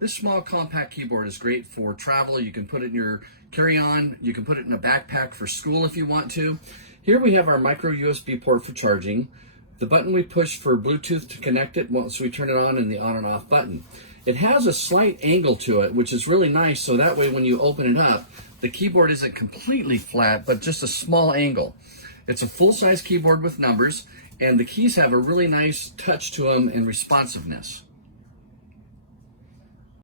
This small compact keyboard is great for travel. You can put it in your carry-on. You can put it in a backpack for school if you want to. Here we have our micro USB port for charging. The button we push for Bluetooth to connect it once we turn it on, and the on and off button. It has a slight angle to it, which is really nice, so that way when you open it up, the keyboard isn't completely flat, but just a small angle. It's a full-size keyboard with numbers, and the keys have a really nice touch to them and responsiveness.